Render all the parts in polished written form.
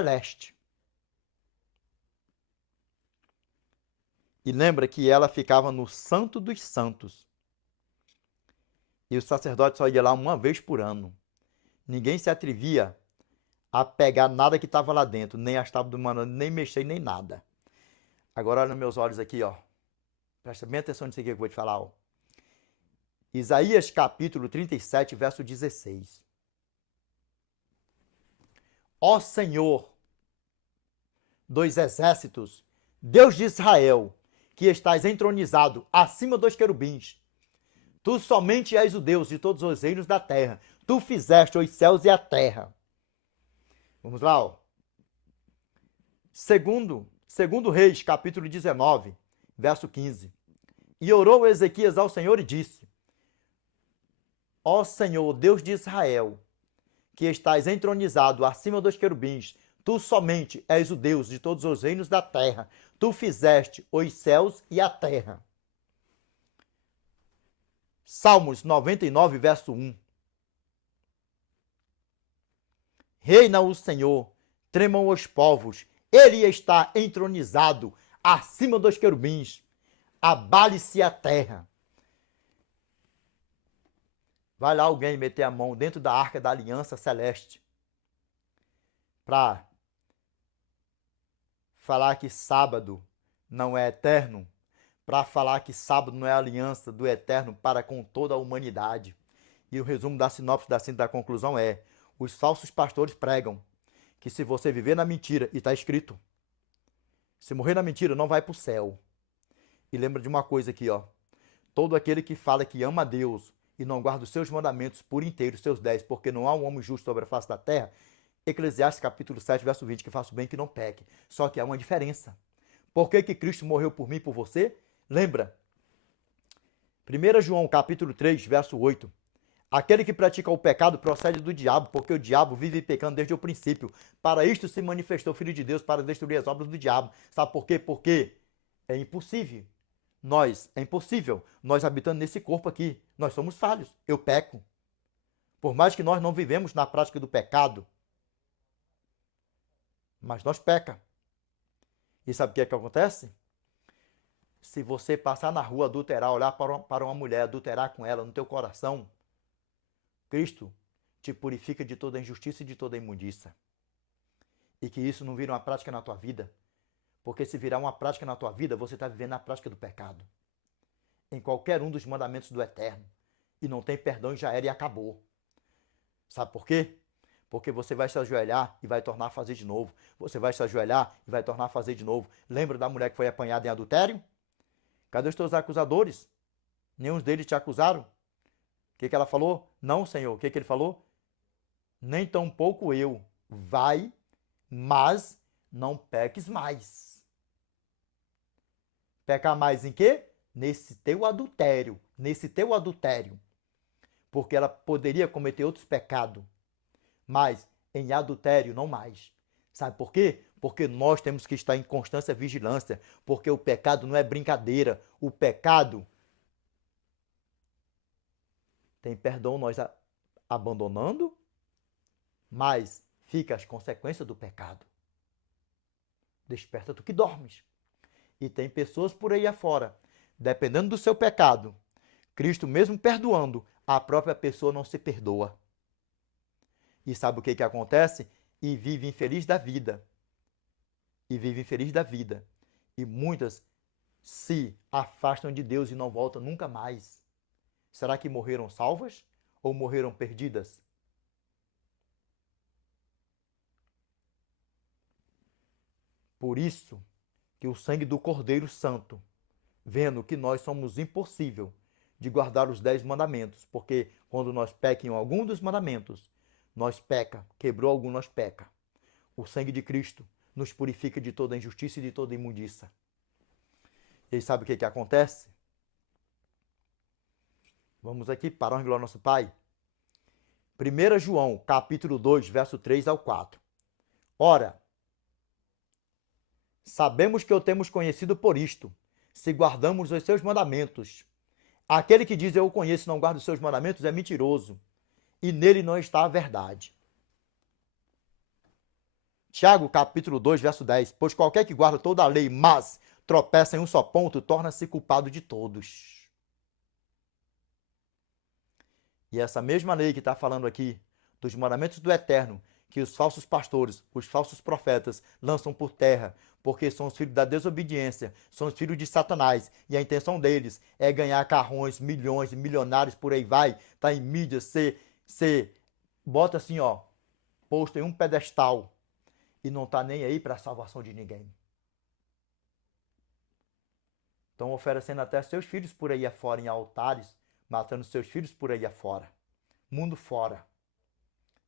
celeste. E lembra que ela ficava no Santo dos Santos. E o sacerdote só ia lá uma vez por ano. Ninguém se atrevia a pegar nada que estava lá dentro, nem as tábuas do mandamento, nem mexer, nem nada. Agora olha nos meus olhos aqui, ó. Presta bem atenção nisso aqui que eu vou te falar, ó. Isaías capítulo 37, verso 16. Ó Senhor dos exércitos, Deus de Israel, que estás entronizado acima dos querubins, tu somente és o Deus de todos os reinos da terra. Tu fizeste os céus e a terra. Vamos lá, ó. Segundo Reis, capítulo 19, verso 15. E orou Ezequias ao Senhor e disse: Ó Senhor, Deus de Israel, que estás entronizado acima dos querubins, tu somente és o Deus de todos os reinos da terra. Tu fizeste os céus e a terra. Salmos 99, verso 1. Reina o Senhor, tremam os povos, ele está entronizado acima dos querubins. Abale-se a terra. Vai lá alguém meter a mão dentro da arca da aliança celeste para falar que sábado não é eterno, para falar que sábado não é a aliança do eterno para com toda a humanidade. E o resumo da sinopse da conclusão é: os falsos pastores pregam que se você viver na mentira, e está escrito, se morrer na mentira, não vai para o céu. E lembra de uma coisa aqui, ó. Todo aquele que fala que ama a Deus e não guarda os seus mandamentos por inteiro, seus 10, porque não há um homem justo sobre a face da terra, Eclesiastes capítulo 7, verso 20, que faça o bem que não peque. Só que há uma diferença. Por que Cristo morreu por mim e por você? Lembra? 1 João capítulo 3, verso 8. Aquele que pratica o pecado procede do diabo, porque o diabo vive pecando desde o princípio. Para isto se manifestou o Filho de Deus, para destruir as obras do diabo. Sabe por quê? Porque é impossível. É impossível nós habitando nesse corpo aqui. Nós somos falhos. Eu peco. Por mais que nós não vivemos na prática do pecado, mas nós peca. E sabe o que é que acontece? Se você passar na rua, adulterar, olhar para uma mulher, adulterar com ela no teu coração, Cristo te purifica de toda injustiça e de toda imundícia. E que isso não vira uma prática na tua vida. Porque se virar uma prática na tua vida, você está vivendo na prática do pecado. Em qualquer um dos mandamentos do Eterno. E não tem perdão e já era e acabou. Sabe por quê? Porque você vai se ajoelhar e vai tornar a fazer de novo. Você vai se ajoelhar e vai tornar a fazer de novo. Lembra da mulher que foi apanhada em adultério? Cadê os teus acusadores? Nenhum deles te acusaram? O que ela falou? Não, Senhor. O que ele falou? Nem tampouco eu. Vai, mas não peques mais. Pecar mais em quê? Nesse teu adultério. Nesse teu adultério. Porque ela poderia cometer outros pecados. Mas em adultério não mais. Sabe por quê? Porque nós temos que estar em constância vigilância. Porque o pecado não é brincadeira. O pecado tem perdão nós abandonando, mas fica as consequências do pecado. Desperta tu que dormes. E tem pessoas por aí afora, dependendo do seu pecado, Cristo mesmo perdoando, a própria pessoa não se perdoa. E sabe o que acontece? E vive infeliz da vida. E vive infeliz da vida. E muitas se afastam de Deus e não voltam nunca mais. Será que morreram salvas ou morreram perdidas? Por isso que o sangue do Cordeiro Santo, vendo que nós somos impossível de guardar os 10 mandamentos, porque quando nós peca em algum dos mandamentos, nós peca, quebrou algum, nós peca. O sangue de Cristo nos purifica de toda injustiça e de toda imundícia. E sabe o que acontece? Vamos aqui para a glória ao nosso Pai. 1 João, capítulo 2, verso 3 ao 4. Ora, sabemos que o temos conhecido por isto, se guardamos os seus mandamentos. Aquele que diz eu o conheço e não guarda os seus mandamentos é mentiroso, e nele não está a verdade. Tiago, capítulo 2, verso 10. Pois qualquer que guarda toda a lei, mas tropeça em um só ponto, torna-se culpado de todos. E essa mesma lei que está falando aqui, dos mandamentos do Eterno, que os falsos pastores, os falsos profetas lançam por terra, porque são os filhos da desobediência, são os filhos de Satanás, e a intenção deles é ganhar carrões, milhões, milionários, por aí vai, tá em mídia, ser bota assim, ó, posto em um pedestal, e não tá nem aí para a salvação de ninguém. Estão oferecendo até seus filhos por aí afora em altares, matando seus filhos por aí afora. Mundo fora.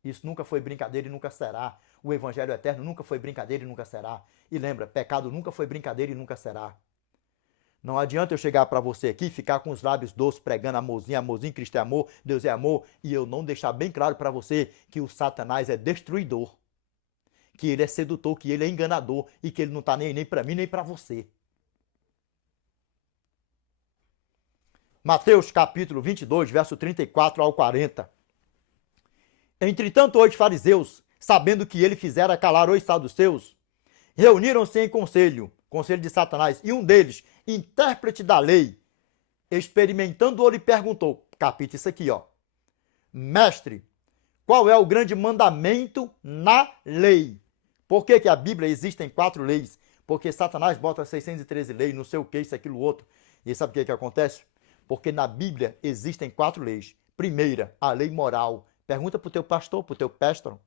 Isso nunca foi brincadeira e nunca será. O Evangelho Eterno nunca foi brincadeira e nunca será. E lembra, pecado nunca foi brincadeira e nunca será. Não adianta eu chegar para você aqui, ficar com os lábios doces, pregando amorzinho, Cristo é amor, Deus é amor, e eu não deixar bem claro para você que o Satanás é destruidor, que ele é sedutor, que ele é enganador e que ele não está nem para mim nem para você. Mateus capítulo 22, verso 34 ao 40. Entretanto, os fariseus, sabendo que ele fizera calar os saduceus, reuniram-se em conselho de Satanás, e um deles, intérprete da lei, experimentando-o, lhe perguntou, capite isso aqui, ó. Mestre, qual é o grande mandamento na lei? Por que a Bíblia existem 4 leis? Porque Satanás bota 613 leis, não sei o que, isso, aquilo, outro. E sabe o que acontece? Porque na Bíblia existem 4 leis. Primeira, a lei moral. Pergunta para o teu pastor, para o teu pastor,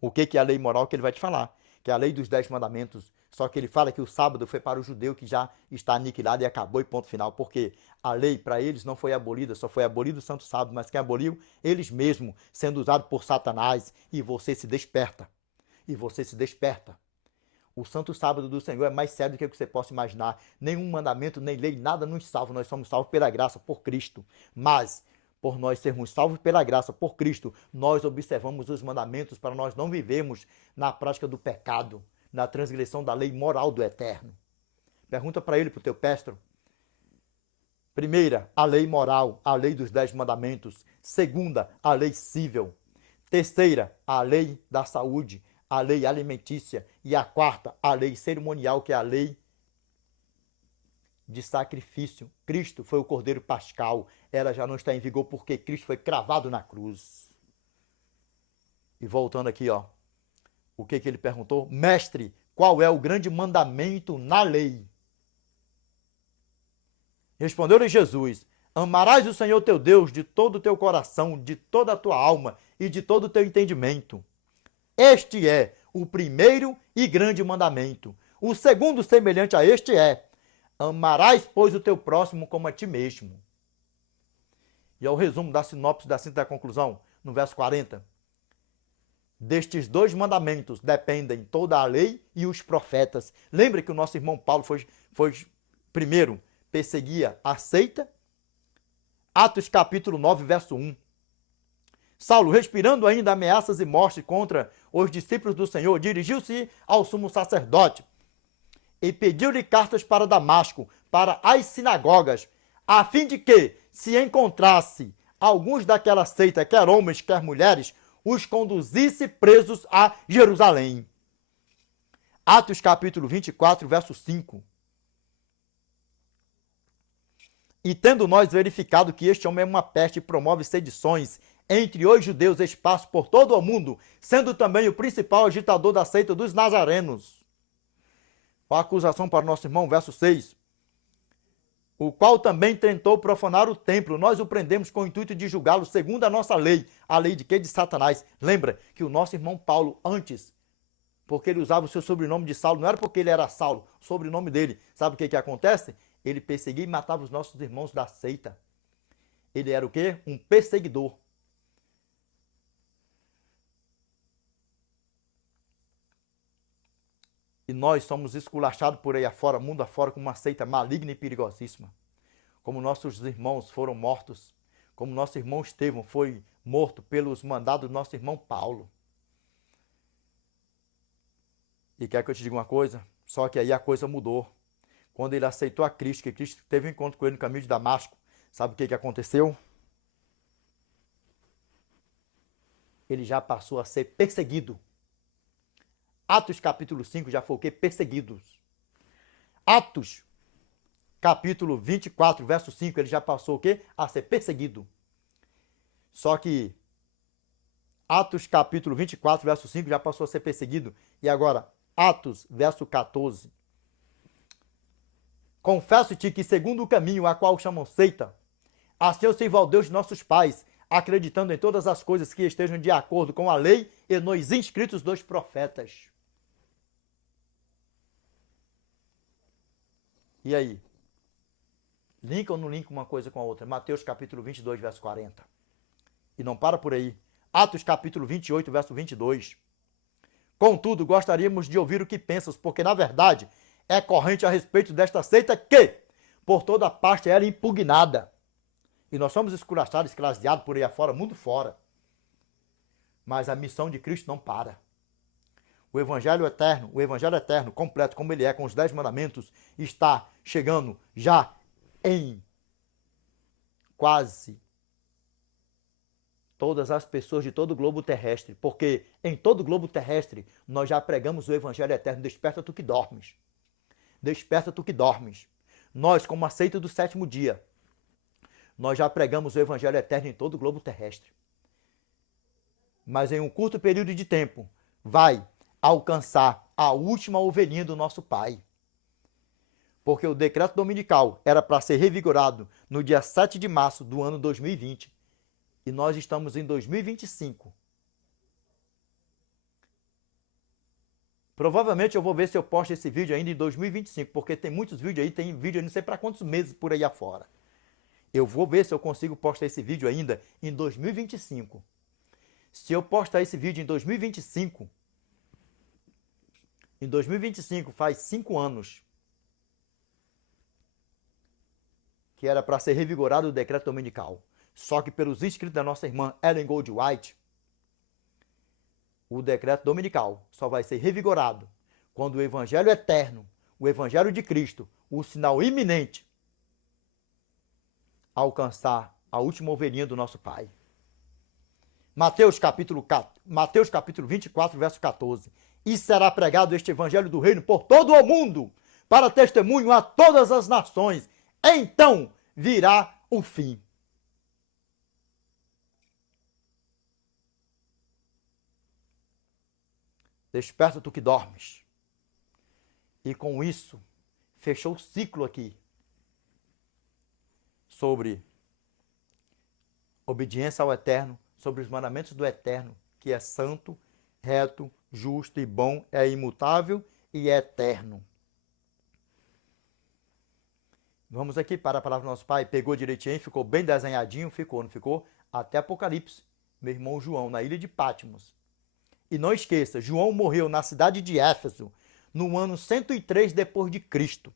o que é a lei moral, que ele vai te falar. Que é a lei dos 10 mandamentos. Só que ele fala que o sábado foi para o judeu, que já está aniquilado e acabou, e ponto final. Porque a lei para eles não foi abolida, só foi abolido o santo sábado, mas quem aboliu? Eles mesmos, sendo usado por Satanás. E você se desperta. E você se desperta. O santo sábado do Senhor é mais sério do que você possa imaginar. Nenhum mandamento, nem lei, nada nos salva. Nós somos salvos pela graça, por Cristo. Mas, por nós sermos salvos pela graça, por Cristo, nós observamos os mandamentos para nós não vivermos na prática do pecado, na transgressão da lei moral do Eterno. Pergunta para ele, para o teu pastor. Primeira, a lei moral, a lei dos 10 mandamentos. Segunda, a lei civil. Terceira, a lei da saúde, a lei alimentícia. E a quarta, a lei cerimonial, que é a lei de sacrifício. Cristo foi o Cordeiro Pascal. Ela já não está em vigor porque Cristo foi cravado na cruz. E voltando aqui, ó. O que ele perguntou? Mestre, qual é o grande mandamento na lei? Respondeu-lhe Jesus: amarás o Senhor teu Deus de todo o teu coração, de toda a tua alma e de todo o teu entendimento. Este é o primeiro e grande mandamento. O segundo, semelhante a este, é: amarás, pois, o teu próximo como a ti mesmo. E é o resumo da sinopse da síntese da conclusão, no verso 40. Destes 2 mandamentos dependem toda a lei e os profetas. Lembra que o nosso irmão Paulo foi primeiro, perseguia a seita? Atos capítulo 9, verso 1. Saulo, respirando ainda ameaças e morte contra os discípulos do Senhor, dirigiu-se ao sumo sacerdote e pediu-lhe cartas para Damasco, para as sinagogas, a fim de que, se encontrasse alguns daquela seita, quer homens, quer mulheres, os conduzisse presos a Jerusalém. Atos capítulo 24, verso 5. E tendo nós verificado que este homem é uma peste e promove sedições entre os judeus espaço por todo o mundo, sendo também o principal agitador da seita dos nazarenos. A acusação para o nosso irmão, verso 6. O qual também tentou profanar o templo. Nós o prendemos com o intuito de julgá-lo segundo a nossa lei. A lei de quê? De Satanás. Lembra que o nosso irmão Paulo, antes, porque ele usava o seu sobrenome de Saulo, não era porque ele era Saulo, o sobrenome dele. Sabe o que acontece? Ele perseguia e matava os nossos irmãos da seita. Ele era o quê? Um perseguidor. E nós somos esculachados por aí afora, mundo afora, com uma seita maligna e perigosíssima. Como nossos irmãos foram mortos, como nosso irmão Estevão foi morto pelos mandados do nosso irmão Paulo. E quer que eu te diga uma coisa? Só que aí a coisa mudou. Quando ele aceitou a Cristo, que Cristo teve um encontro com ele no caminho de Damasco, sabe o que aconteceu? Ele já passou a ser perseguido. Atos capítulo 5 já foi o quê? Perseguidos. Atos capítulo 24, verso 5, ele já passou o quê? A ser perseguido. Só que Atos capítulo 24, verso 5 já passou a ser perseguido. E agora, Atos, verso 14. Confesso-te que segundo o caminho a qual chamam seita, assim eu sirvo ao Deus de nossos pais, acreditando em todas as coisas que estejam de acordo com a lei e nos inscritos dos profetas. E aí? Linka ou não linka uma coisa com a outra? Mateus capítulo 22, verso 40. E não para por aí. Atos capítulo 28, verso 22. Contudo, gostaríamos de ouvir o que pensas, porque na verdade é corrente a respeito desta seita que, por toda parte, era impugnada. E nós somos esculachados, escraseados por aí afora, mundo fora. Mas a missão de Cristo não para. O evangelho eterno, completo como ele é, com os 10 mandamentos, está chegando já em quase todas as pessoas de todo o globo terrestre, porque em todo o globo terrestre nós já pregamos o evangelho eterno. Desperta tu que dormes. Desperta tu que dormes. Nós, como a seita do sétimo dia, nós já pregamos o evangelho eterno em todo o globo terrestre. Mas em um curto período de tempo vai alcançar a última ovelhinha do nosso Pai. Porque o decreto dominical era para ser revigorado no dia 7 de março do ano 2020. E nós estamos em 2025. Provavelmente eu vou ver se eu posto esse vídeo ainda em 2025, porque tem muitos vídeos aí, tem vídeo aí não sei para quantos meses por aí afora. Eu vou ver se eu consigo postar esse vídeo ainda em 2025. Se eu postar esse vídeo em 2025 faz 5 anos que era para ser revigorado o decreto dominical. Só que pelos inscritos da nossa irmã Ellen Gold White, o decreto dominical só vai ser revigorado quando o evangelho eterno, o evangelho de Cristo, o sinal iminente, alcançar a última ovelhinha do nosso Pai. Mateus capítulo 24, verso 14. E será pregado este evangelho do reino por todo o mundo, para testemunho a todas as nações. Então virá o fim. Desperta tu que dormes. E com isso, fechou o ciclo aqui sobre obediência ao Eterno, sobre os mandamentos do Eterno, que é santo, reto, justo e bom, é imutável e é eterno. Vamos aqui para a palavra do nosso Pai. Pegou direitinho, ficou bem desenhadinho, ficou, não ficou? Até Apocalipse. Meu irmão João, na ilha de Patmos. E não esqueça, João morreu na cidade de Éfeso no ano 103 depois de Cristo,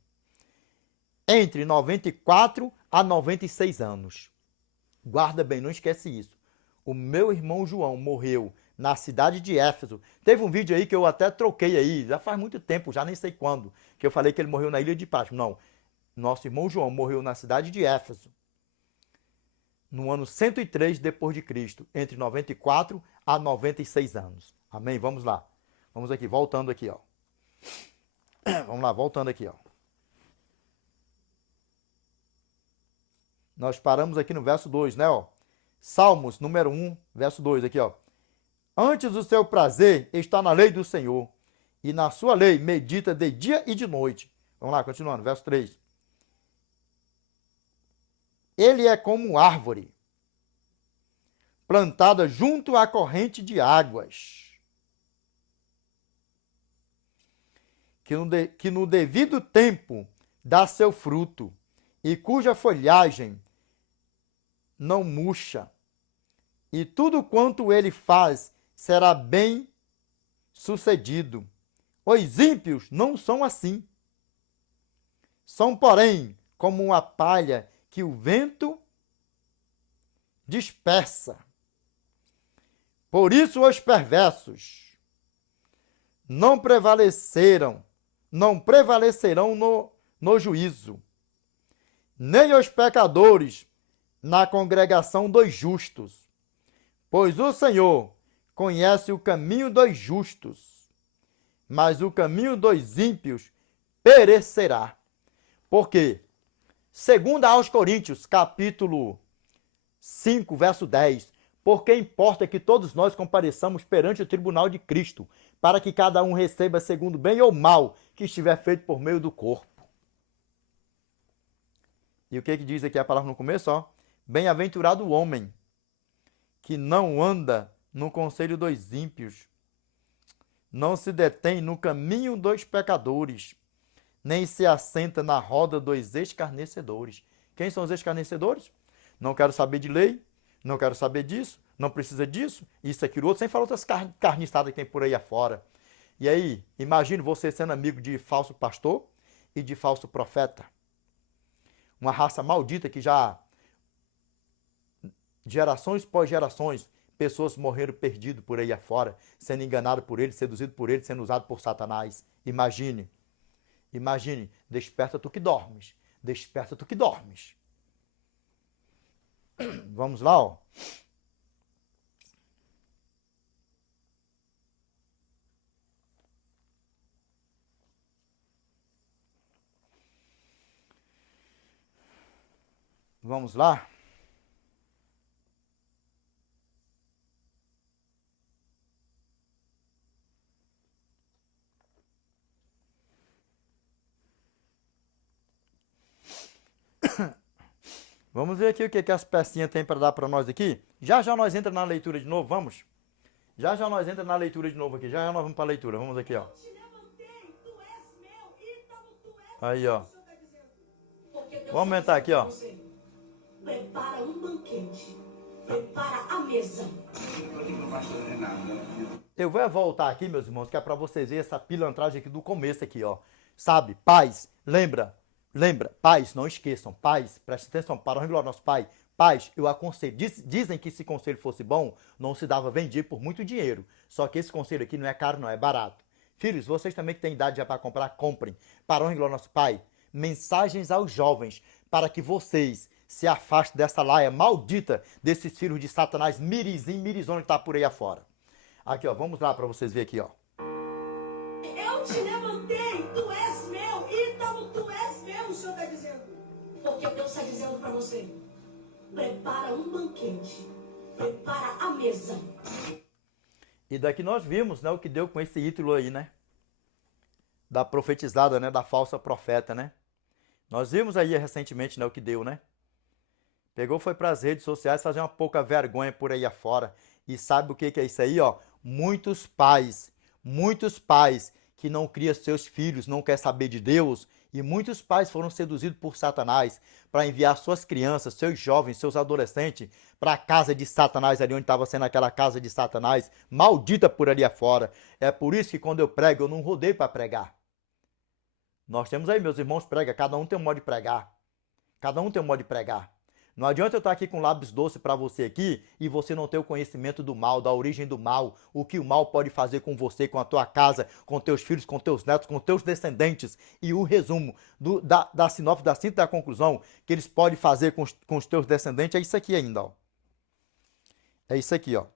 entre 94 a 96 anos. Guarda bem, não esquece isso. O meu irmão João morreu na cidade de Éfeso. Teve um vídeo aí que eu até troquei aí, já faz muito tempo, já nem sei quando, que eu falei que ele morreu na ilha de Patmos. Não, nosso irmão João morreu na cidade de Éfeso no ano 103 depois de Cristo, entre 94 a 96 anos. Amém? Vamos lá. Vamos aqui, voltando aqui, ó. Vamos lá, voltando aqui, ó. Nós paramos aqui no verso 2, né, ó? Salmos, número 1, verso 2, aqui, ó. Antes o seu prazer está na lei do Senhor, e na sua lei medita de dia e de noite. Vamos lá, continuando, verso 3. Ele é como árvore, plantada junto à corrente de águas, que no devido tempo dá seu fruto, e cuja folhagem não murcha, e tudo quanto ele faz será bem sucedido. Os ímpios não são assim. São, porém, como uma palha que o vento dispersa. Por isso os perversos não prevalecerão no juízo, nem os pecadores na congregação dos justos. Pois o Senhor conhece o caminho dos justos, mas o caminho dos ímpios perecerá. Por quê? Segundo aos Coríntios, capítulo 5, verso 10. Porque importa que todos nós compareçamos perante o tribunal de Cristo, para que cada um receba segundo bem ou mal que estiver feito por meio do corpo. E o que diz aqui a palavra no começo? Ó? Bem-aventurado o homem que não anda no conselho dos ímpios, não se detém no caminho dos pecadores, nem se assenta na roda dos escarnecedores. Quem são os escarnecedores? Não quero saber de lei, não quero saber disso, não precisa disso, isso, aquilo, outro, sem falar outras carniçadas que tem por aí afora. E aí, imagine você sendo amigo de falso pastor e de falso profeta. Uma raça maldita que já, gerações pós gerações, pessoas morreram perdidas por aí afora, sendo enganadas por ele, seduzidas por ele, sendo usadas por Satanás. Imagine, desperta tu que dormes, desperta tu que dormes. Vamos lá, ó. Vamos lá. Vamos ver aqui o que as pecinhas têm para dar para nós aqui. Já nós entramos na leitura de novo, vamos? Já nós entramos na leitura de novo aqui. Já nós vamos para a leitura. Vamos aqui, ó. Aí, ó. Vamos aumentar aqui, ó. Prepara um banquete. Prepara a mesa. Eu vou voltar aqui, meus irmãos, que é para vocês verem essa pilantragem aqui do começo aqui, ó. Sabe? Pais, lembra, pais, não esqueçam, pais, preste atenção, para o glória nosso Pai. Pais, eu aconselho, dizem que se conselho fosse bom, não se dava vendido por muito dinheiro. Só que esse conselho aqui não é caro, não, é barato. Filhos, vocês também que têm idade já para comprar, comprem. Para o glória nosso Pai, mensagens aos jovens, para que vocês se afastem dessa laia maldita desses filhos de Satanás, mirizona que tá por aí afora. Aqui, ó, vamos lá para vocês verem aqui, ó. Eu te levantei, tu és meu, Ítalo, tu és meu, o Senhor está dizendo. Porque Deus está dizendo para você, prepara um banquete, prepara a mesa. E daqui nós vimos, né, o que deu com esse Ítalo aí, né? Da profetizada, né, da falsa profeta, né? Nós vimos aí recentemente, né, o que deu, né? Pegou, foi para as redes sociais fazer uma pouca vergonha por aí afora. E sabe o que é isso aí, ó? Muitos pais que não criam seus filhos, não quer saber de Deus, e muitos pais foram seduzidos por Satanás para enviar suas crianças, seus jovens, seus adolescentes para a casa de Satanás, ali onde estava sendo aquela casa de Satanás, maldita por ali afora. É por isso que quando eu prego, eu não rodeio para pregar. Nós temos aí, meus irmãos, prega, cada um tem um modo de pregar. Cada um tem um modo de pregar. Não adianta eu estar aqui com lábios doces para você aqui e você não ter o conhecimento do mal, da origem do mal, o que o mal pode fazer com você, com a tua casa, com teus filhos, com teus netos, com teus descendentes. E o resumo da sinopse, da síntese da conclusão que eles podem fazer com os teus descendentes é isso aqui ainda, ó. É isso aqui, ó.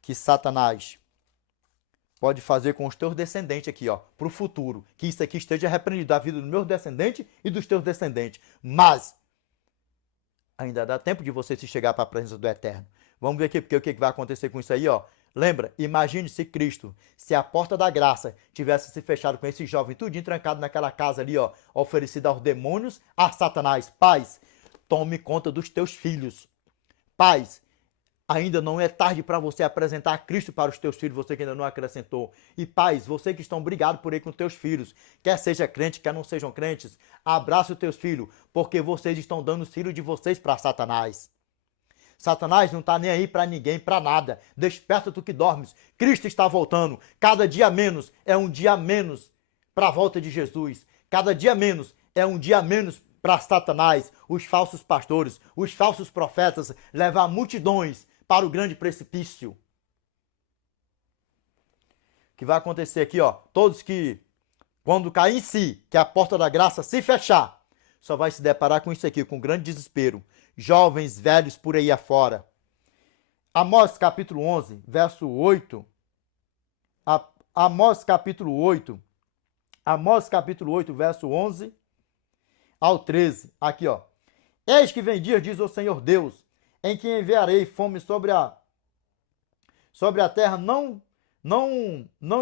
Que Satanás pode fazer com os teus descendentes aqui, ó, para o futuro. Que isso aqui esteja repreendido da vida dos meus descendentes e dos teus descendentes. Mas ainda dá tempo de você se chegar para a presença do Eterno. Vamos ver aqui, porque o que vai acontecer com isso aí, ó. Lembra? Imagine se Cristo, se a porta da graça tivesse se fechado com esse jovem tudinho trancado naquela casa ali, ó, oferecida aos demônios, a Satanás. Pais, tome conta dos teus filhos. Pais, ainda não é tarde para você apresentar Cristo para os teus filhos, você que ainda não acrescentou. E pais, você que estão brigados por aí com teus filhos, quer seja crente, quer não sejam crentes, abraça os teus filhos, porque vocês estão dando os filhos de vocês para Satanás. Satanás não está nem aí para ninguém, para nada. Desperta tu que dormes. Cristo está voltando. Cada dia menos é um dia menos para a volta de Jesus. Cada dia menos é um dia menos para Satanás, os falsos pastores, os falsos profetas, levar multidões para o grande precipício. O que vai acontecer aqui, ó, todos que, quando cair em si, que a porta da graça se fechar, só vai se deparar com isso aqui, com grande desespero. Jovens, velhos por aí afora. Amós capítulo 11, verso 8 Amós capítulo 8, verso 11 ao 13. Aqui, ó. Eis que vem dias, diz o Senhor Deus, em que enviarei fome sobre a terra, não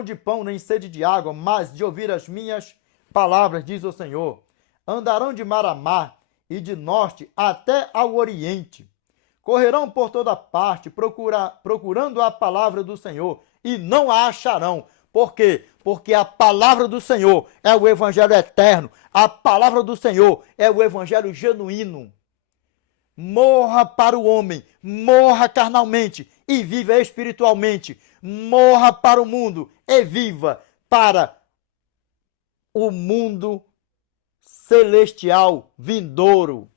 de pão nem sede de água, mas de ouvir as minhas palavras, diz o Senhor. Andarão de mar a mar e de norte até ao oriente. Correrão por toda parte, procurando a palavra do Senhor, e não a acharão. Por quê? Porque a palavra do Senhor é o evangelho eterno. A palavra do Senhor é o evangelho genuíno. Morra para o homem, morra carnalmente e viva espiritualmente. Morra para o mundo e viva para o mundo celestial vindouro.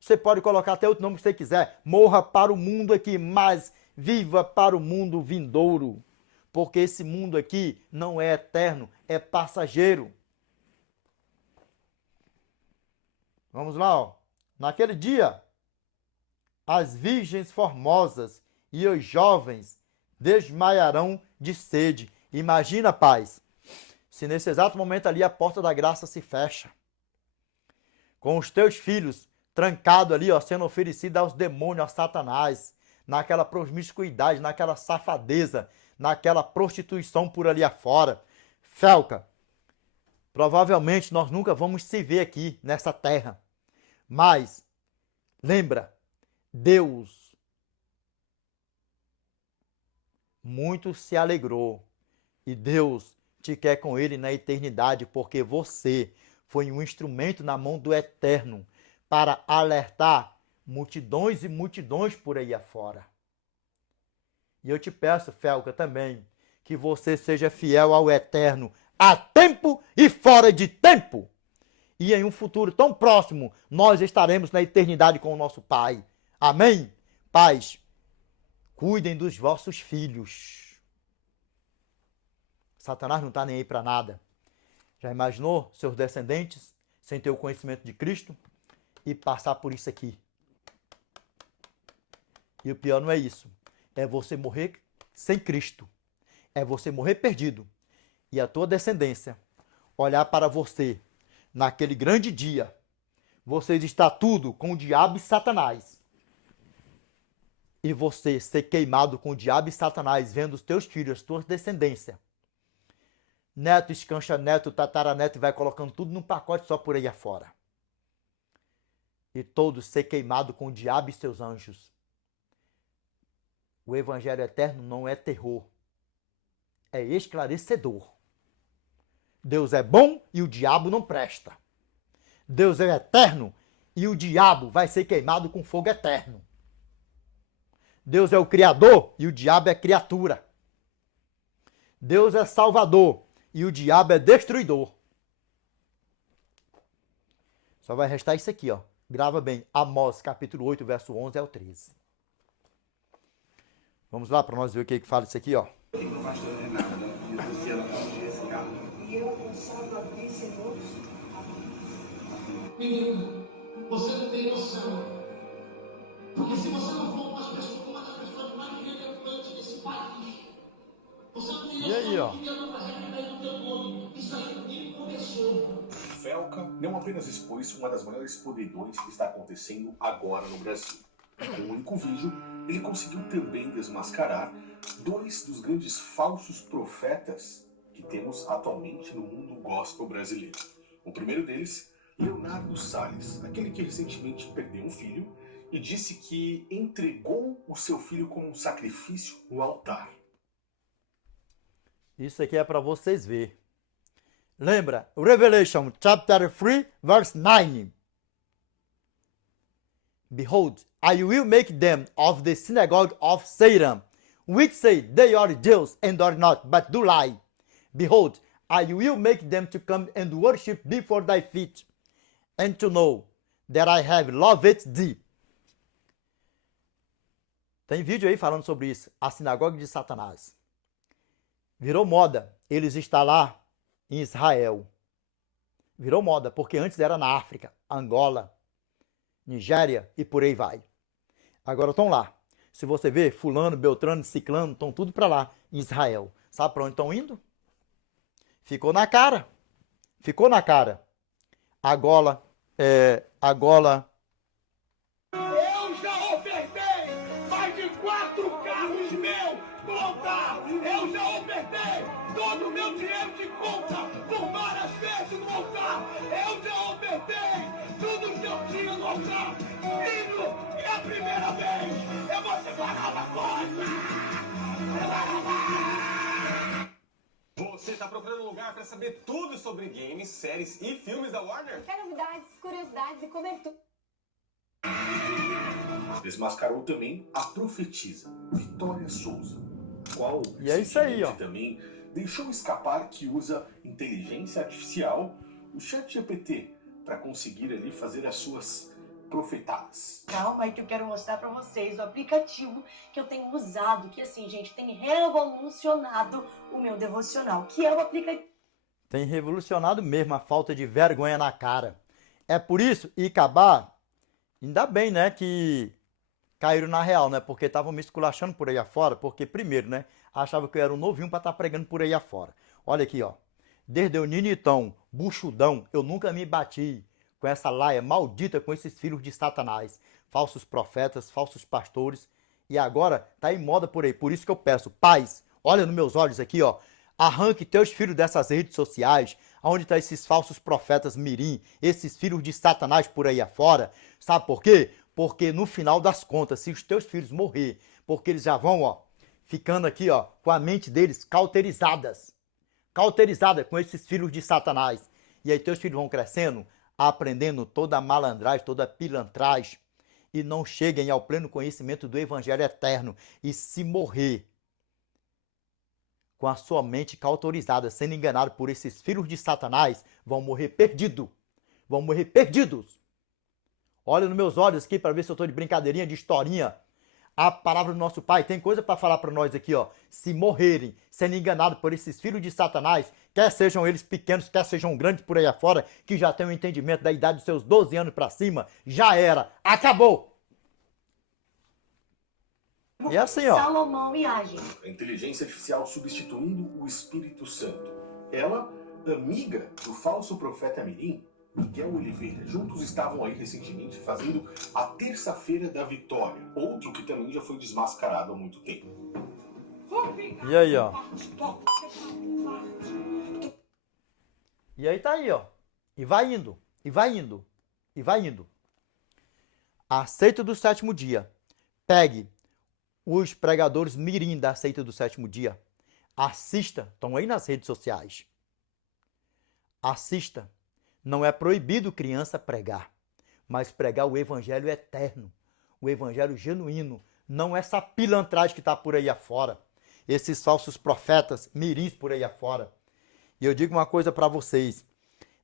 Você pode colocar até outro nome que você quiser. Morra para o mundo aqui, mas viva para o mundo vindouro. Porque esse mundo aqui não é eterno, é passageiro. Vamos lá, ó. Naquele dia, as virgens formosas e os jovens desmaiarão de sede. Imagina, paz, se nesse exato momento ali a porta da graça se fecha, com os teus filhos trancados ali, ó, sendo oferecido aos demônios, a Satanás, naquela promiscuidade, naquela safadeza, naquela prostituição por ali afora. Felca, provavelmente nós nunca vamos se ver aqui nessa terra. Mas, lembra, Deus muito se alegrou e Deus te quer com Ele na eternidade, porque você foi um instrumento na mão do Eterno para alertar multidões e multidões por aí afora. E eu te peço, Felca, também, que você seja fiel ao Eterno a tempo e fora de tempo. E em um futuro tão próximo, nós estaremos na eternidade com o nosso Pai. Amém? Pais, cuidem dos vossos filhos. Satanás não está nem aí para nada. Já imaginou seus descendentes, sem ter o conhecimento de Cristo, e passar por isso aqui? E o pior não é isso. É você morrer sem Cristo. É você morrer perdido. E a tua descendência olhar para você naquele grande dia, vocês está tudo com o diabo e Satanás. E você ser queimado com o diabo e Satanás, vendo os teus filhos, as tuas descendências. Neto, escancha neto, tataraneto, e vai colocando tudo num pacote só por aí afora. E todos ser queimado com o diabo e seus anjos. O evangelho eterno não é terror. É esclarecedor. Deus é bom e o diabo não presta. Deus é eterno e o diabo vai ser queimado com fogo eterno. Deus é o Criador e o diabo é criatura. Deus é salvador e o diabo é destruidor. Só vai restar isso aqui, ó. Grava bem. Amós, capítulo 8, verso 11 ao 13. Vamos lá para nós ver o que fala isso aqui, ó. Menino, você não tem noção. Porque se você não for uma das pessoas mais relevantes desse país, você não tem E aí, ó? noção do que ela vai arrebentar no teu nome. Isso aí nem começou. Felca não apenas expôs uma das maiores podridões que está acontecendo agora no Brasil. Com um único vídeo, ele conseguiu também desmascarar dois dos grandes falsos profetas que temos atualmente no mundo gospel brasileiro. O primeiro deles, Leonardo Salles, aquele que recentemente perdeu um filho e disse que entregou o seu filho como um sacrifício no altar. Isso aqui é para vocês verem. Lembra? Revelation chapter 3, verse 9. Behold, I will make them of the synagogue of Satan, which say they are Jews and are not, but do lie. Behold, I will make them to come and worship before thy feet, and to know that I have loved thee. Tem vídeo aí falando sobre isso. A sinagoga de Satanás. Virou moda eles estar lá em Israel. Virou moda, porque antes era na África, Angola, Nigéria e por aí vai. Agora estão lá. Se você ver, fulano, beltrano, ciclano, estão tudo para lá, em Israel. Sabe para onde estão indo? Ficou na cara. Ficou na cara. Agora, agora... Eu já ofertei mais de 4 carros meus no altar. Eu já ofertei todo o meu dinheiro de conta por várias vezes no altar. Eu já ofertei tudo que eu tinha no altar. Filho, é a primeira vez. Eu vou separar uma coisa. Você está procurando um lugar para saber tudo sobre games, séries e filmes da Warner? Quer novidades, curiosidades e cobertura? Desmascarou também a profetisa Vitória Souza, qual E é isso aí, ó. também deixou escapar que usa inteligência artificial, o ChatGPT, para conseguir ali fazer as suas profetadas. Calma aí que eu quero mostrar pra vocês o aplicativo que eu tenho usado, que assim, gente, tem revolucionado o meu devocional, que é o aplicativo. Tem revolucionado mesmo a falta de vergonha na cara. É por isso, Icabá, ainda bem, né, que caíram na real, né, porque estavam me esculachando por aí afora, porque primeiro, né, achava que eu era um novinho pra estar pregando por aí afora. Olha aqui, ó, desde o ninitão, buchudão, eu nunca me bati com essa laia maldita com esses filhos de Satanás, falsos profetas, falsos pastores, e agora tá em moda por aí. Por isso que eu peço, pais, olha nos meus olhos aqui, ó, arranque teus filhos dessas redes sociais, onde tá esses falsos profetas mirim, esses filhos de Satanás por aí afora. Sabe por quê? Porque no final das contas, se os teus filhos morrer, porque eles já vão, ó, ficando aqui, ó, com a mente deles cauterizada com esses filhos de Satanás. E aí teus filhos vão crescendo, aprendendo toda a malandragem, toda a pilantragem, e não cheguem ao pleno conhecimento do Evangelho eterno, e se morrer com a sua mente cauterizada, sendo enganado por esses filhos de Satanás, vão morrer perdidos. Vão morrer perdidos. Olha nos meus olhos aqui para ver se eu estou de brincadeirinha, de historinha. A palavra do nosso Pai tem coisa para falar para nós aqui, ó. Se morrerem, sendo enganados por esses filhos de Satanás, quer sejam eles pequenos, quer sejam grandes por aí afora, que já têm um entendimento da idade dos seus 12 anos para cima, já era, acabou. E assim, ó. Salomão e age. A inteligência artificial substituindo o Espírito Santo. Ela, amiga do falso profeta Mirim, Miguel Oliveira. Juntos estavam aí recentemente fazendo a Terça-feira da Vitória. Outro que também já foi desmascarado há muito tempo. E aí, ó. E aí tá aí, ó. E vai indo, e vai indo, e vai indo. A seita do sétimo dia. Pegue os pregadores mirim da seita do sétimo dia. Assista, estão aí nas redes sociais. Assista. Não é proibido criança pregar, mas pregar o evangelho eterno, o evangelho genuíno, não essa pilantragem que está por aí afora, esses falsos profetas mirins por aí afora. E eu digo uma coisa para vocês,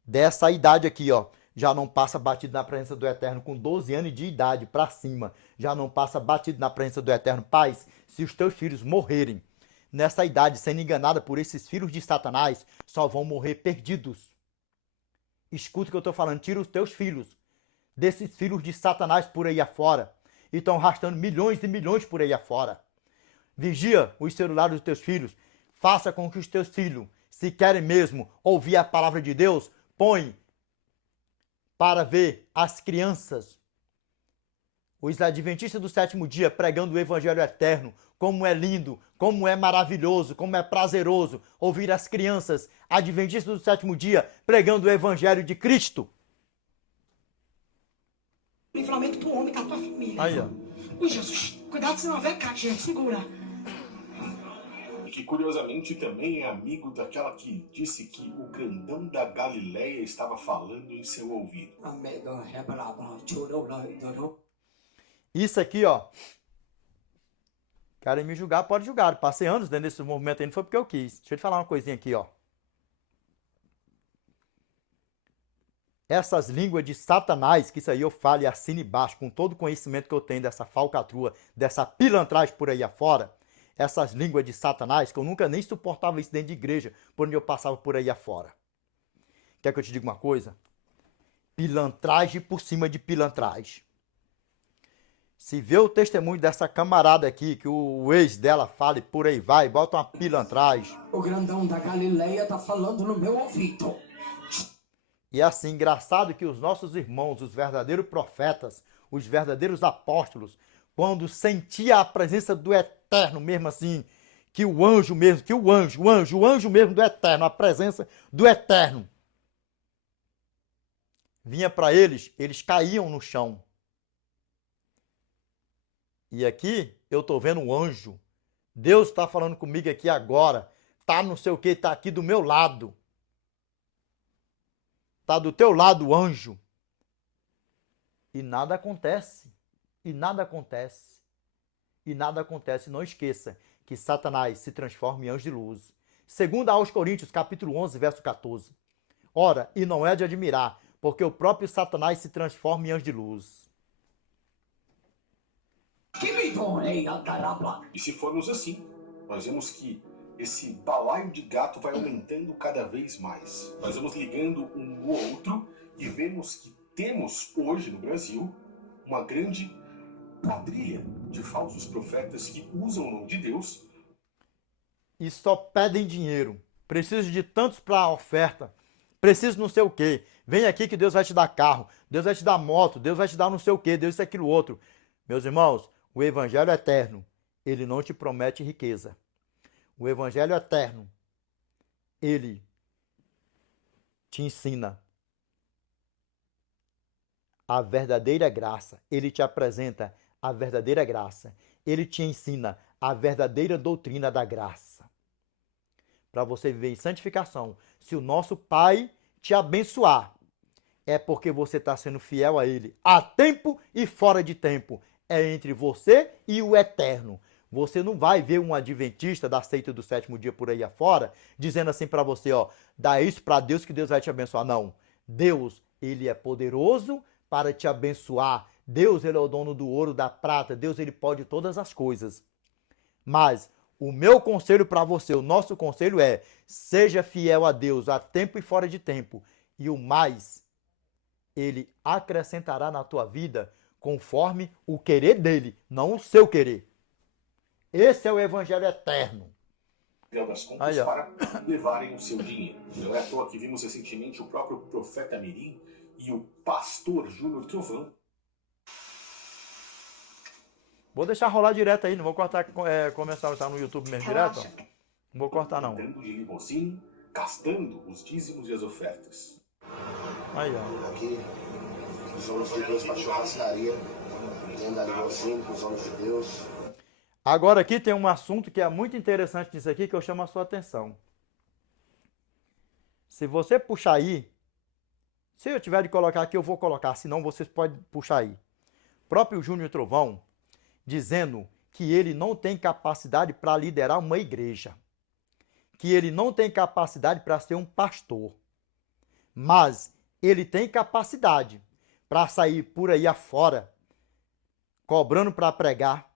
dessa idade aqui, ó, já não passa batido na presença do Eterno com 12 anos de idade para cima, já não passa batido na presença do Eterno. Pais, se os teus filhos morrerem nessa idade sendo enganados por esses filhos de Satanás, só vão morrer perdidos. Escuta o que eu estou falando, tira os teus filhos desses filhos de Satanás por aí afora e estão arrastando milhões e milhões por aí afora. Vigia os celulares dos teus filhos, faça com que os teus filhos, se querem mesmo ouvir a palavra de Deus, põe para ver as crianças, os adventistas do sétimo dia pregando o evangelho eterno, como é lindo, como é maravilhoso, como é prazeroso ouvir as crianças adventistas do sétimo dia pregando o evangelho de Cristo. Livramento pro homem da tua família. Aí, ó. Ui, Jesus, cuidado se não houver cá, gente, segura. E que curiosamente também é amigo daquela que disse que o grandão da Galileia estava falando em seu ouvido. Isso aqui, ó. Querem me julgar, pode julgar. Passei anos dentro desse movimento aí, não foi porque eu quis. Deixa eu te falar uma coisinha aqui, ó. Essas línguas de Satanás, que isso aí eu falo e assino embaixo, com todo o conhecimento que eu tenho dessa falcatrua, dessa pilantragem por aí afora, essas línguas de Satanás, que eu nunca nem suportava isso dentro de igreja, por onde eu passava por aí afora. Quer que eu te diga uma coisa? Pilantragem por cima de pilantragem. Se vê o testemunho dessa camarada aqui, que o ex dela fala e por aí vai, bota uma pilantragem. O grandão da Galileia tá falando no meu ouvido. E é assim, engraçado que os nossos irmãos, os verdadeiros profetas, os verdadeiros apóstolos, quando sentia a presença do Eterno mesmo assim, que o anjo mesmo, que o anjo mesmo do Eterno, a presença do Eterno, vinha para eles, eles caíam no chão. E aqui eu estou vendo um anjo. Deus está falando comigo aqui agora. Tá não sei o que, tá aqui do meu lado. Tá do teu lado o anjo. E nada acontece. E nada acontece. E nada acontece. Não esqueça que Satanás se transforma em anjo de luz. Segundo aos Coríntios, capítulo 11, verso 14. Ora, e não é de admirar, porque o próprio Satanás se transforma em anjo de luz. E se formos assim, nós vemos que esse balaio de gato vai aumentando cada vez mais. Nós vamos ligando um no outro e vemos que temos hoje no Brasil uma grande quadrilha de falsos profetas que usam o nome de Deus E só pedem dinheiro. Preciso de tantos para oferta. Preciso não sei o quê. Vem aqui que Deus vai te dar carro. Deus vai te dar moto. Deus vai te dar não sei o quê. Deus isso, aquilo, outro. Meus irmãos, o Evangelho eterno, ele não te promete riqueza. O Evangelho eterno, ele te ensina a verdadeira graça. Ele te apresenta a verdadeira graça. Ele te ensina a verdadeira doutrina da graça. Para você viver em santificação. Se o nosso Pai te abençoar, é porque você está sendo fiel a Ele, a tempo e fora de tempo. É entre você e o Eterno. Você não vai ver um adventista da seita do sétimo dia por aí afora, dizendo assim para você, ó, dá isso para Deus que Deus vai te abençoar. Não. Deus, ele é poderoso para te abençoar. Deus, ele é o dono do ouro, da prata. Deus, ele pode todas as coisas. Mas o meu conselho para você, o nosso conselho é, seja fiel a Deus a tempo e fora de tempo. E o mais, ele acrescentará na tua vida conforme o querer dele, não o seu querer. Esse é o Evangelho eterno. final das contas, Aí, para levarem o seu dinheiro. Não é à toa que vimos recentemente o próprio profeta Mirim e o pastor Júnior Trovão. Vou deixar rolar direto aí, não vou cortar, começar a estar no YouTube mesmo direto. Ó. Não vou cortar não. Entrando de limusine, gastando os dízimos e as ofertas. Aí, ó. Aqui, os homens de Deus para churrascaria, dentro da limusine com os homens de Deus. Agora aqui tem um assunto que é muito interessante nisso aqui que eu chamo a sua atenção. Se você puxar aí, se eu tiver de colocar aqui eu vou colocar, senão vocês podem puxar aí. O próprio Júnior Trovão dizendo que ele não tem capacidade para liderar uma igreja. Que ele não tem capacidade para ser um pastor. Mas ele tem capacidade para sair por aí afora, cobrando para pregar,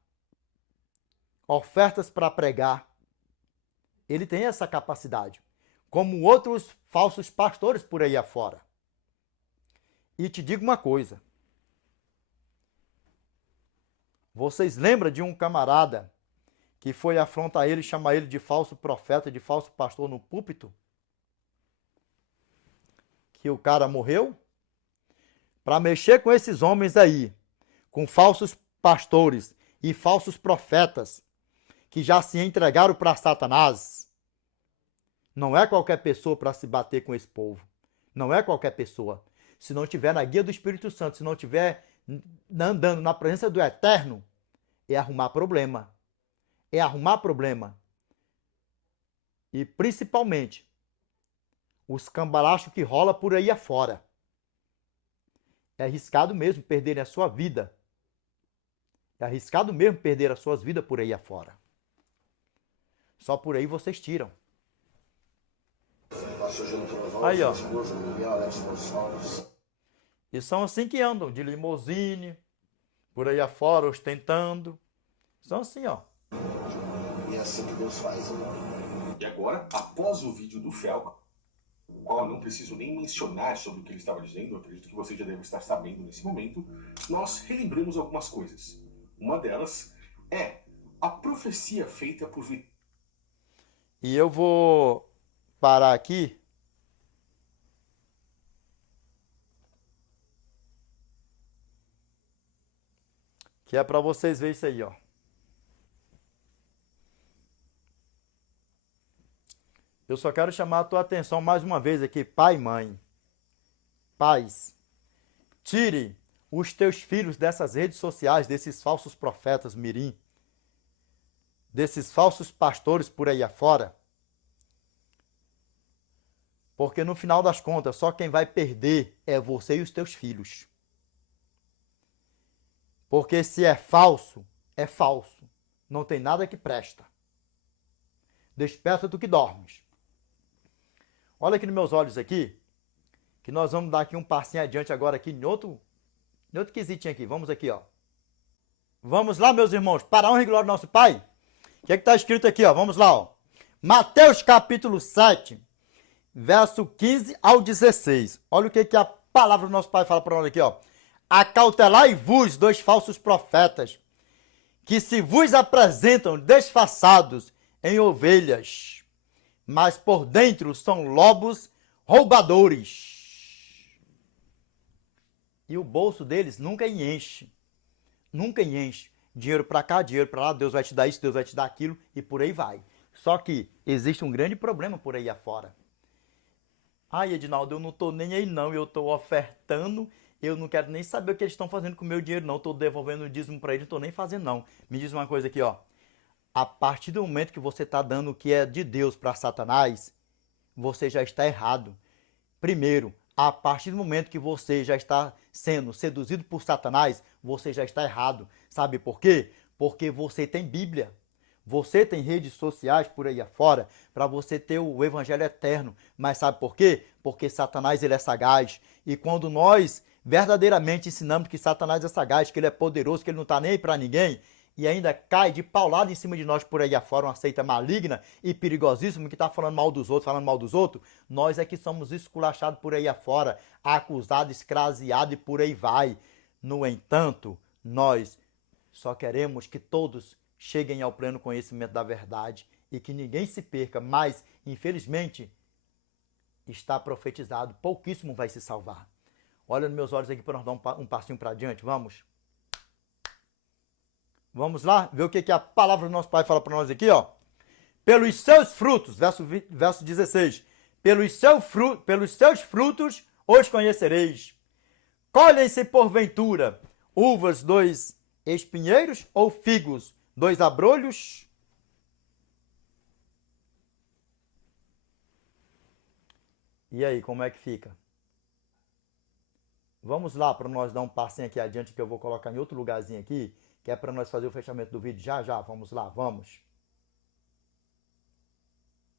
ofertas para pregar. Ele tem essa capacidade, como outros falsos pastores por aí afora. E te digo uma coisa. Vocês lembram de um camarada que foi afrontar ele, chamar ele de falso profeta, de falso pastor no púlpito? Que o cara morreu? Para mexer com esses homens aí, com falsos pastores e falsos profetas, que já se entregaram para Satanás, não é qualquer pessoa para se bater com esse povo. Não é qualquer pessoa. Se não tiver na guia do Espírito Santo, se não tiver andando na presença do Eterno, é arrumar problema. É arrumar problema. E principalmente, os cambalachos que rola por aí afora. É arriscado mesmo perderem a sua vida. É arriscado mesmo perder as suas vidas por aí afora. Só por aí vocês tiram. Aí, ó. E são assim que andam, de limusine, por aí afora, ostentando. São assim, ó. E é assim que Deus faz, irmão. E agora, após o vídeo do Fel, o qual eu não preciso nem mencionar sobre o que ele estava dizendo, eu acredito que você já deve estar sabendo nesse momento, nós relembramos algumas coisas. Uma delas é a profecia feita por E eu vou parar aqui. Que é para vocês verem isso aí, ó. Eu só quero chamar a tua atenção mais uma vez aqui, pai e mãe. Pais, tire os teus filhos dessas redes sociais, desses falsos profetas mirim, desses falsos pastores por aí afora. Porque no final das contas, só quem vai perder é você e os teus filhos. Porque se é falso, é falso. Não tem nada que presta. Desperta tu que dormes. Olha aqui nos meus olhos aqui, que nós vamos dar aqui um passinho adiante agora aqui em outro quesitinho aqui. Vamos aqui, ó. Vamos lá, meus irmãos, para a honra e glória do nosso Pai. O que é que está escrito aqui, ó? Vamos lá, ó. Mateus capítulo 7, verso 15 ao 16. Olha o que a palavra do nosso Pai fala para nós aqui, ó. Acautelai-vos dos falsos profetas, que se vos apresentam disfarçados em ovelhas, mas por dentro são lobos roubadores. E o bolso deles nunca enche. Nunca enche. Dinheiro para cá, dinheiro para lá, Deus vai te dar isso, Deus vai te dar aquilo e por aí vai. Só que existe um grande problema por aí afora. Ai, Edinaldo, eu não estou nem aí não, eu estou ofertando, eu não quero nem saber o que eles estão fazendo com o meu dinheiro não, estou devolvendo o dízimo para eles, não estou nem fazendo não. Me diz uma coisa aqui, ó. A partir do momento que você está dando o que é de Deus para Satanás, você já está errado. Primeiro, a partir do momento que você já está sendo seduzido por Satanás, você já está errado. Sabe por quê? Porque você tem Bíblia. Você tem redes sociais por aí afora para você ter o evangelho eterno. Mas sabe por quê? Porque Satanás ele é sagaz. E quando nós verdadeiramente ensinamos que Satanás é sagaz, que ele é poderoso, que ele não está nem aí para ninguém, e ainda cai de paulada em cima de nós por aí afora, uma seita maligna e perigosíssima que está falando mal dos outros, nós é que somos esculachados por aí afora, acusados, escraseados e por aí vai. No entanto, nós só queremos que todos cheguem ao pleno conhecimento da verdade e que ninguém se perca, mas, infelizmente, está profetizado, pouquíssimo vai se salvar. Olha nos meus olhos aqui para nós dar um passinho para adiante, vamos? Vamos lá, ver o que a palavra do nosso Pai fala para nós aqui, ó. Pelos seus frutos, verso 16. Pelos seus frutos os conhecereis. Colhem-se porventura uvas dois espinheiros ou figos dois abrolhos? E aí, como é que fica? Vamos lá para nós dar um passinho aqui adiante que eu vou colocar em outro lugarzinho aqui, que é para nós fazer o fechamento do vídeo já. Vamos lá, vamos.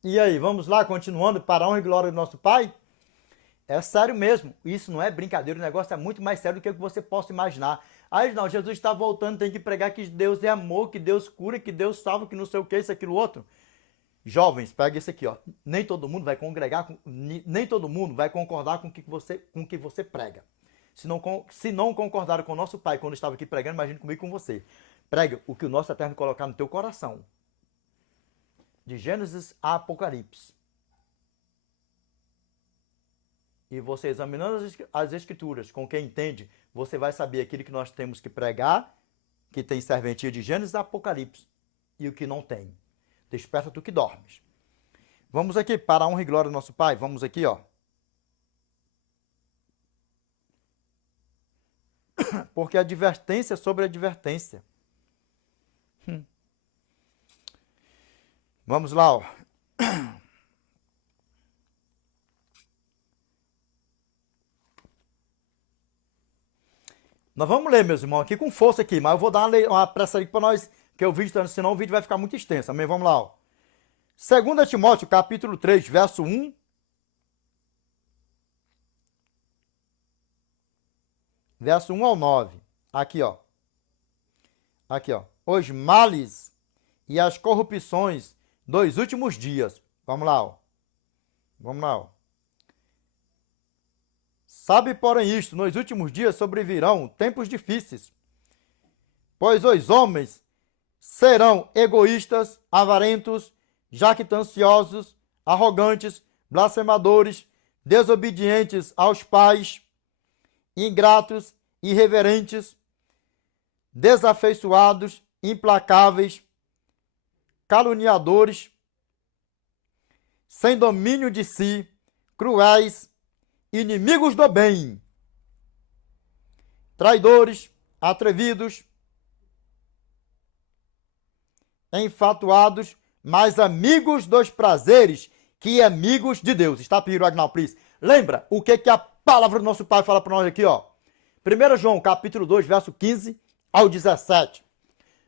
E aí, vamos lá, continuando para a honra e glória do nosso Pai? É sério mesmo, isso não é brincadeira, o negócio é muito mais sério do que você possa imaginar. Aí não, Jesus está voltando, tem que pregar que Deus é amor, que Deus cura, que Deus salva, que não sei o que, isso, aquilo, outro. Jovens, pega isso aqui, ó. Nem todo mundo vai congregar, nem todo mundo vai concordar com o que você prega. Se não concordaram com o nosso Pai quando estava aqui pregando, imagine comigo com você. Prega o que o nosso Eterno colocar no teu coração. De Gênesis a Apocalipse. E você examinando as Escrituras, com quem entende, você vai saber aquilo que nós temos que pregar, que tem serventia de Gênesis a Apocalipse, e o que não tem. Desperta tu que dormes. Vamos aqui para a honra e glória do nosso Pai. Vamos aqui, ó. Porque advertência sobre advertência. Vamos lá, ó. Nós vamos ler, meus irmãos, aqui com força aqui, mas eu vou dar uma pressa aqui para nós, que o vídeo, senão o vídeo vai ficar muito extenso. Amém? Vamos lá, ó. 2 Timóteo, capítulo 3, verso 1. Verso 1 ao 9. Aqui, ó. Aqui, ó. Os males e as corrupções dos últimos dias. Vamos lá, ó. Vamos lá, ó. Sabe, porém, isto, nos últimos dias sobrevirão tempos difíceis. Pois os homens serão egoístas, avarentos, jactanciosos, arrogantes, blasfemadores, desobedientes aos pais, ingratos, irreverentes, desafeiçoados, implacáveis, caluniadores, sem domínio de si, cruéis, inimigos do bem, traidores, atrevidos, enfatuados, mais amigos dos prazeres que amigos de Deus. Está, Piro Agnaldo, please. Lembra o que a palavra do nosso Pai fala para nós aqui, ó? 1 João, capítulo 2, verso 15 ao 17.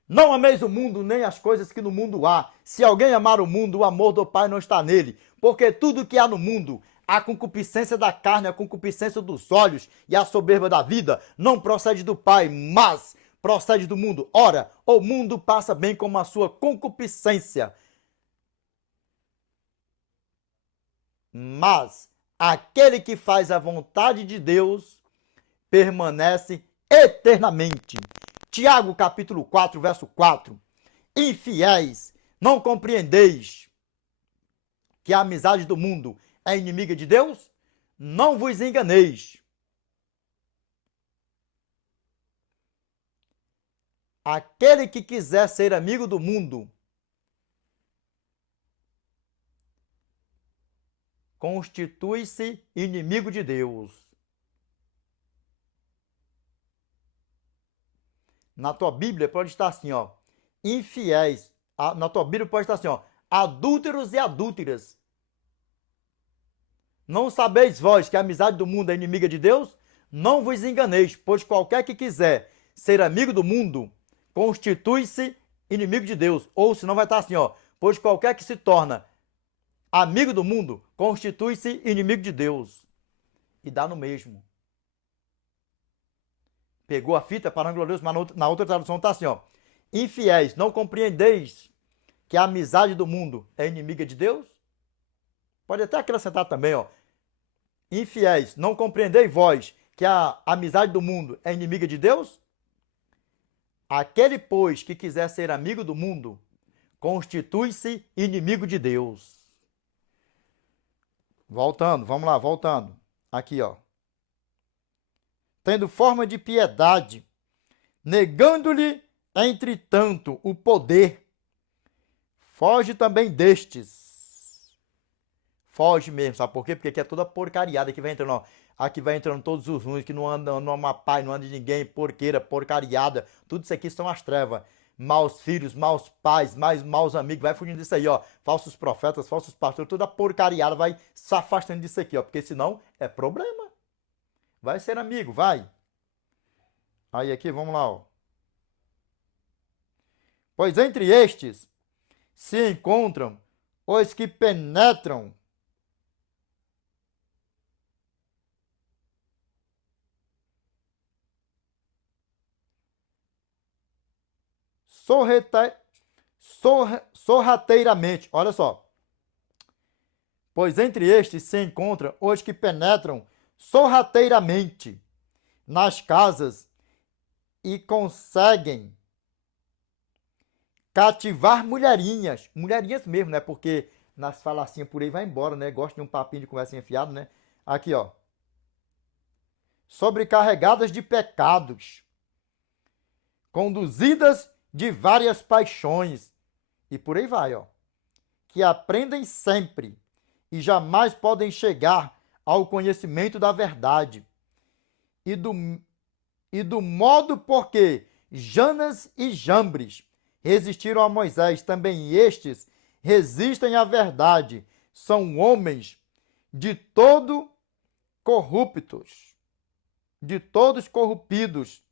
Não ameis o mundo, nem as coisas que no mundo há. Se alguém amar o mundo, o amor do Pai não está nele. Porque tudo que há no mundo, a concupiscência da carne, a concupiscência dos olhos e a soberba da vida, não procede do Pai, mas procede do mundo. Ora, o mundo passa bem como a sua concupiscência. Mas aquele que faz a vontade de Deus permanece eternamente. Tiago, capítulo 4, verso 4. Infiéis, não compreendeis que a amizade do mundo é inimiga de Deus? Não vos enganeis. Aquele que quiser ser amigo do mundo constitui-se inimigo de Deus. Na tua Bíblia pode estar assim, ó, infiéis. Na tua Bíblia pode estar assim, ó, adúlteros e adúlteras. Não sabeis vós que a amizade do mundo é inimiga de Deus? Não vos enganeis, pois qualquer que quiser ser amigo do mundo constitui-se inimigo de Deus. Ou senão vai estar assim, ó, pois qualquer que se torna amigo do mundo constitui-se inimigo de Deus. E dá no mesmo. Pegou a fita para não glorioso, mas na outra tradução está assim, ó. Infiéis, não compreendeis que a amizade do mundo é inimiga de Deus? Pode até acrescentar também, ó. Infiéis, não compreendeis vós que a amizade do mundo é inimiga de Deus? Aquele, pois, que quiser ser amigo do mundo, constitui-se inimigo de Deus. Voltando, vamos lá, voltando. Aqui, ó. Tendo forma de piedade, negando-lhe, entretanto, o poder, foge também destes. Foge mesmo, sabe por quê? Porque aqui é toda porcariada que vai entrando, ó. Aqui vai entrando todos os ruins, que não andam, não ama pai, não anda de ninguém, porqueira, porcariada. Tudo isso aqui são as trevas. Maus filhos, maus pais, maus amigos, vai fugindo disso aí, ó. Falsos profetas, falsos pastores, toda porcariada vai se afastando disso aqui, ó. Porque senão é problema. Vai ser amigo, vai. Aí aqui, vamos lá, ó. Pois entre estes se encontram os que penetram sorrateiramente. Olha só. Pois entre estes se encontram os que penetram sorrateiramente nas casas e conseguem cativar mulherinhas. Mulherinhas mesmo, né? Porque nas falacinhas por aí vai embora, né? Gosta de um papinho de conversa enfiado, né? Aqui, ó. Sobrecarregadas de pecados, conduzidas de várias paixões. E por aí vai, ó. Que aprendem sempre e jamais podem chegar ao conhecimento da verdade. E do modo porque Janas e Jambres resistiram a Moisés, também estes resistem à verdade. São homens de todo corruptos, de todos corrompidos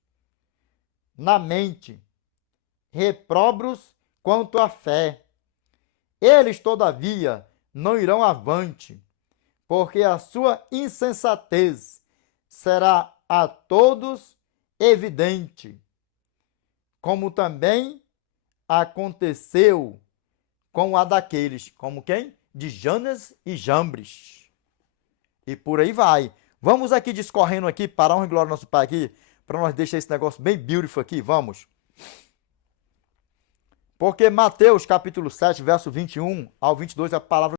na mente, repróbrios quanto à fé. Eles, todavia, não irão avante, porque a sua insensatez será a todos evidente, como também aconteceu com a daqueles, como quem? De Janas e Jambres. E por aí vai. Vamos aqui discorrendo aqui, para a honra e glória do nosso Pai aqui, para nós deixar esse negócio bem beautiful aqui, vamos. Porque Mateus capítulo 7, verso 21 ao 22, a palavra